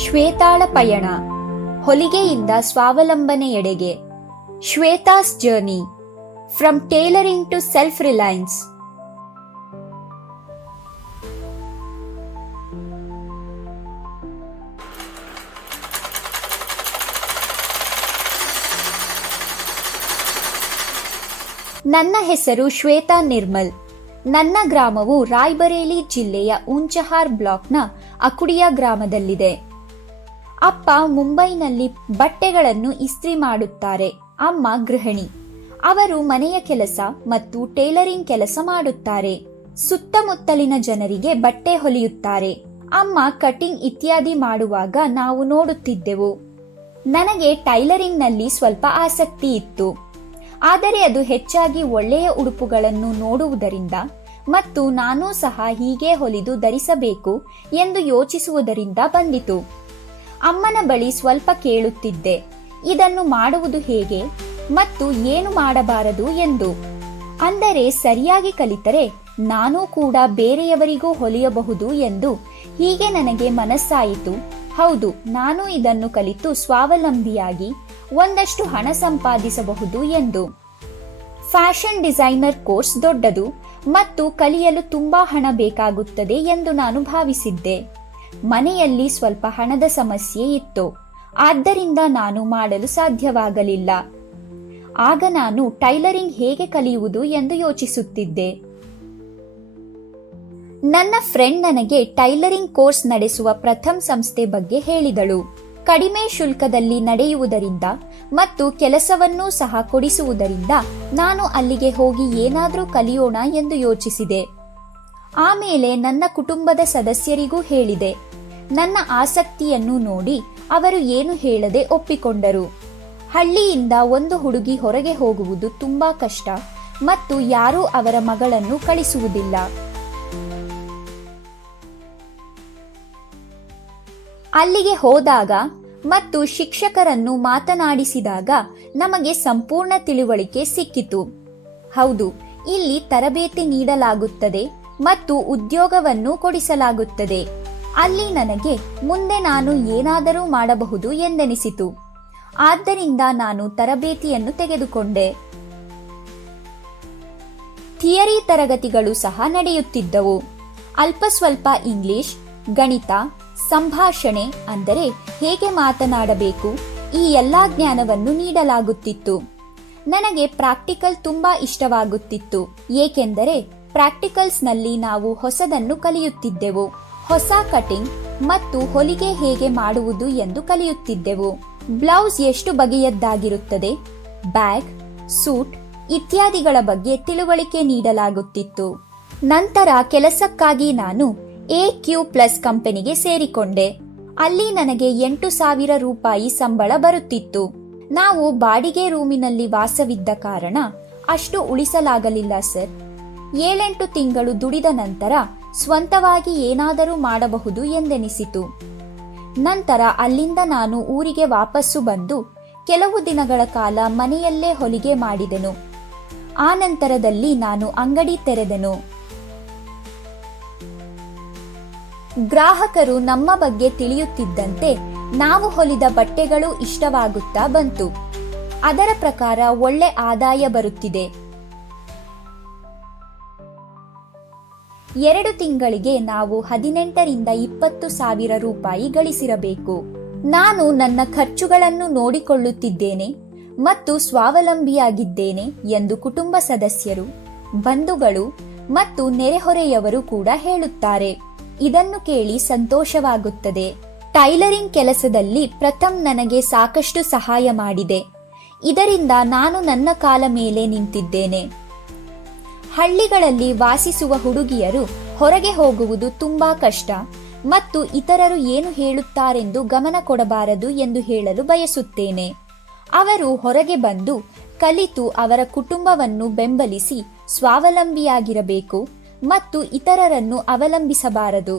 ಶ್ವೇತಾಳ ಪಯಣ ಹೊಲಿಗೆಯಿಂದ ಸ್ವಾವಲಂಬನೆಯೆಡೆಗೆ. Shweta's journey from tailoring to self reliance. ನನ್ನ ಹೆಸರು ಶ್ವೇತಾ ನಿರ್ಮಲ್. ನನ್ನ ಗ್ರಾಮವು ರಾಯ್ಬರೇಲಿ ಜಿಲ್ಲೆಯ ಉಂಚಹಾರ್ ಬ್ಲಾಕ್ನ ಅಕುಡಿಯಾ ಗ್ರಾಮದಲ್ಲಿದೆ. ಅಪ್ಪ ಮುಂಬೈನಲ್ಲಿ ಬಟ್ಟೆಗಳನ್ನು ಇಸ್ತ್ರಿ ಮಾಡುತ್ತಾರೆ. ಅಮ್ಮ ಗೃಹಿಣಿ. ಅವರು ಮನೆಯ ಕೆಲಸ ಮತ್ತು ಟೇಲರಿಂಗ್ ಕೆಲಸ ಮಾಡುತ್ತಾರೆ. ಸುತ್ತಮುತ್ತಲಿನ ಜನರಿಗೆ ಬಟ್ಟೆ ಹೊಲಿಯುತ್ತಾರೆ. ಅಮ್ಮ ಕಟಿಂಗ್ ಇತ್ಯಾದಿ ಮಾಡುವಾಗ ನಾವು ನೋಡುತ್ತಿದ್ದೆವು. ನನಗೆ ಟೈಲರಿಂಗ್ನಲ್ಲಿ ಸ್ವಲ್ಪ ಆಸಕ್ತಿ ಇತ್ತು. ಆದರೆ ಅದು ಹೆಚ್ಚಾಗಿ ಒಳ್ಳೆಯ ಉಡುಪುಗಳನ್ನು ನೋಡುವುದರಿಂದ ಮತ್ತು ನಾನೂ ಸಹ ಹೀಗೆ ಹೊಲಿದು ಧರಿಸಬೇಕು ಎಂದು ಯೋಚಿಸುವುದರಿಂದ ಬಂದಿತು. ಅಮ್ಮನ ಬಳಿ ಸ್ವಲ್ಪ ಕೇಳುತ್ತಿದ್ದೆ, ಇದನ್ನು ಮಾಡುವುದು ಹೇಗೆ ಮತ್ತು ಏನು ಮಾಡಬಾರದು ಎಂದು. ಅಂದರೆ ಸರಿಯಾಗಿ ಕಲಿತರೆ ನಾನೂ ಕೂಡ ಬೇರೆಯವರಿಗೂ ಹೊಲಿಯಬಹುದು ಎಂದು. ಹೀಗೆ ನನಗೆ ಮನಸ್ಸಾಯಿತು, ಹೌದು, ನಾನು ಇದನ್ನು ಕಲಿತು ಸ್ವಾವಲಂಬಿಯಾಗಿ ಒಂದಷ್ಟು ಹಣ ಸಂಪಾದಿಸಬಹುದು ಎಂದು. ಫ್ಯಾಷನ್ ಡಿಸೈನರ್ ಕೋರ್ಸ್ ದೊಡ್ಡದು ಮತ್ತು ಕಲಿಯಲು ತುಂಬಾ ಹಣ ಬೇಕಾಗುತ್ತದೆ ಎಂದು ನಾನು ಭಾವಿಸಿದ್ದೆ. ಮನೆಯಲ್ಲಿ ಸ್ವಲ್ಪ ಹಣದ ಸಮಸ್ಯೆ ಇತ್ತು, ಆದ್ದರಿಂದ ನಾನು ಮಾಡಲು ಸಾಧ್ಯವಾಗಲಿಲ್ಲ. ಆಗ ನಾನು ಟೈಲರಿಂಗ್ ಹೇಗೆ ಕಲಿಯುವುದು ಎಂದು ಯೋಚಿಸುತ್ತಿದ್ದೆ. ನನ್ನ ಫ್ರೆಂಡ್ ನನಗೆ ಟೈಲರಿಂಗ್ ಕೋರ್ಸ್ ನಡೆಸುವ ಪ್ರಥಮ್ ಸಂಸ್ಥೆ ಬಗ್ಗೆ ಹೇಳಿದಳು. ಕಡಿಮೆ ಶುಲ್ಕದಲ್ಲಿ ನಡೆಯುವುದರಿಂದ ಮತ್ತು ಕೆಲಸವನ್ನೂ ಸಹ ಕೊಡಿಸುವುದರಿಂದ ನಾನು ಅಲ್ಲಿಗೆ ಹೋಗಿ ಏನಾದರೂ ಕಲಿಯೋಣ ಎಂದು ಯೋಚಿಸಿದೆ. ಆಮೇಲೆ ನನ್ನ ಕುಟುಂಬದ ಸದಸ್ಯರಿಗೂ ಹೇಳಿದೆ. ನನ್ನ ಆಸಕ್ತಿಯನ್ನು ನೋಡಿ ಅವರು ಏನು ಹೇಳದೆ ಒಪ್ಪಿಕೊಂಡರು. ಹಳ್ಳಿಯಿಂದ ಒಂದು ಹುಡುಗಿ ಹೊರಗೆ ಹೋಗುವುದು ತುಂಬಾ ಕಷ್ಟ ಮತ್ತು ಯಾರೂ ಅವರ ಮಗಳನ್ನು ಕಳಿಸುವುದಿಲ್ಲ. ಅಲ್ಲಿಗೆ ಹೋದಾಗ ಮತ್ತು ಶಿಕ್ಷಕರನ್ನು ಮಾತನಾಡಿಸಿದಾಗ ನಮಗೆ ಸಂಪೂರ್ಣ ತಿಳುವಳಿಕೆ ಸಿಕ್ಕಿತು. ಹೌದು, ಇಲ್ಲಿ ತರಬೇತಿ ನೀಡಲಾಗುತ್ತದೆ ಮತ್ತು ಉದ್ಯೋಗವನ್ನು ಕೊಡಿಸಲಾಗುತ್ತದೆ. ಅಲ್ಲಿ ನನಗೆ ಮುಂದೆ ನಾನು ಏನಾದರೂ ಮಾಡಬಹುದು ಎಂದೆನಿಸಿತು. ಆದ್ದರಿಂದ ನಾನು ತರಬೇತಿಯನ್ನು ತೆಗೆದುಕೊಂಡೆ. ಥಿಯರಿ ತರಗತಿಗಳು ಸಹ ನಡೆಯುತ್ತಿದ್ದವು. ಅಲ್ಪ ಸ್ವಲ್ಪ ಇಂಗ್ಲಿಷ್, ಗಣಿತ, ಸಂಭಾಷಣೆ ಅಂದರೆ ಹೇಗೆ ಮಾತನಾಡಬೇಕು, ಈ ಎಲ್ಲಾ ಜ್ಞಾನವನ್ನು ನೀಡಲಾಗುತ್ತಿತ್ತು. ನನಗೆ ಪ್ರಾಕ್ಟಿಕಲ್ ತುಂಬಾ ಇಷ್ಟವಾಗುತ್ತಿತ್ತು, ಏಕೆಂದರೆ ಪ್ರಾಕ್ಟಿಕಲ್ಸ್ನಲ್ಲಿ ನಾವು ಹೊಸದನ್ನು ಕಲಿಯುತ್ತಿದ್ದೆವು. ಹೊಸ ಕಟಿಂಗ್ ಮತ್ತು ಹೊಲಿಗೆ ಹೇಗೆ ಮಾಡುವುದು ಎಂದು ಕಲಿಯುತ್ತಿದ್ದೆವು. ಬ್ಲೌಸ್ ಎಷ್ಟು ಬಗೆಯದ್ದಾಗಿರುತ್ತದೆ, ಬ್ಯಾಗ್, ಸೂಟ್ ಇತ್ಯಾದಿಗಳ ಬಗ್ಗೆ ತಿಳುವಳಿಕೆ ನೀಡಲಾಗುತ್ತಿತ್ತು. ನಂತರ ಕೆಲಸಕ್ಕಾಗಿ ನಾನು AQ+ ಕಂಪನಿಗೆ ಸೇರಿಕೊಂಡೆ. ಅಲ್ಲಿ ನನಗೆ 8,000 ರೂಪಾಯಿ ಸಂಬಳ ಬರುತ್ತಿತ್ತು. ನಾವು ಬಾಡಿಗೆ ರೂಮಿನಲ್ಲಿ ವಾಸವಿದ್ದ ಕಾರಣ ಅಷ್ಟು ಉಳಿಸಲಾಗಲಿಲ್ಲ ಸರ್. 7-8 ತಿಂಗಳು ದುಡಿದ ನಂತರ ಸ್ವಂತವಾಗಿ ಏನಾದರೂ ಮಾಡಬಹುದು ಎಂದೆನಿಸಿತು. ನಂತರ ಅಲ್ಲಿಂದ ನಾನು ಊರಿಗೆ ವಾಪಸ್ಸು ಬಂದು ಕೆಲವು ದಿನಗಳ ಕಾಲ ಮನೆಯಲ್ಲೇ ಹೊಲಿಗೆ ಮಾಡಿದೆನು. ಆ ನಂತರದಲ್ಲಿ ನಾನು ಅಂಗಡಿ ತೆರೆದೆನು. ಗ್ರಾಹಕರು ನಮ್ಮ ಬಗ್ಗೆ ತಿಳಿಯುತ್ತಿದ್ದಂತೆ ನಾವು ಹೊಲಿದ ಬಟ್ಟೆಗಳು ಇಷ್ಟವಾಗುತ್ತಾ ಬಂತು. ಅದರ ಪ್ರಕಾರ ಒಳ್ಳೆ ಆದಾಯ ಬರುತ್ತಿದೆ. 2 ತಿಂಗಳಿಗೆ ನಾವು 18ರಿಂದ 20,000 ರೂಪಾಯಿ ಗಳಿಸಿರಬೇಕು. ನಾನು ನನ್ನ ಖರ್ಚುಗಳನ್ನು ನೋಡಿಕೊಳ್ಳುತ್ತಿದ್ದೇನೆ ಮತ್ತು ಸ್ವಾವಲಂಬಿಯಾಗಿದ್ದೇನೆ ಎಂದು ಕುಟುಂಬ ಸದಸ್ಯರು, ಬಂಧುಗಳು ಮತ್ತು ನೆರೆಹೊರೆಯವರು ಕೂಡ ಹೇಳುತ್ತಾರೆ. ಇದನ್ನು ಕೇಳಿ ಸಂತೋಷವಾಗುತ್ತದೆ. ಟೈಲರಿಂಗ್ ಕೆಲಸದಲ್ಲಿ ಪ್ರಥಮ್ ನನಗೆ ಸಾಕಷ್ಟು ಸಹಾಯ ಮಾಡಿದೆ. ಇದರಿಂದ ನಾನು ನನ್ನ ಕಾಲ ಮೇಲೆ ನಿಂತಿದ್ದೇನೆ. ಹಳ್ಳಿಗಳಲ್ಲಿ ವಾಸಿಸುವ ಹುಡುಗಿಯರು ಹೊರಗೆ ಹೋಗುವುದು ತುಂಬಾ ಕಷ್ಟ ಮತ್ತು ಇತರರು ಏನು ಹೇಳುತ್ತಾರೆಂದು ಗಮನ ಕೊಡಬಾರದು ಎಂದು ಹೇಳಲು ಬಯಸುತ್ತೇನೆ. ಅವರು ಹೊರಗೆ ಬಂದು ಕಲಿತು ಅವರ ಕುಟುಂಬವನ್ನು ಬೆಂಬಲಿಸಿ ಸ್ವಾವಲಂಬಿಯಾಗಿರಬೇಕು ಮತ್ತು ಇತರರನ್ನು ಅವಲಂಬಿಸಬಾರದು.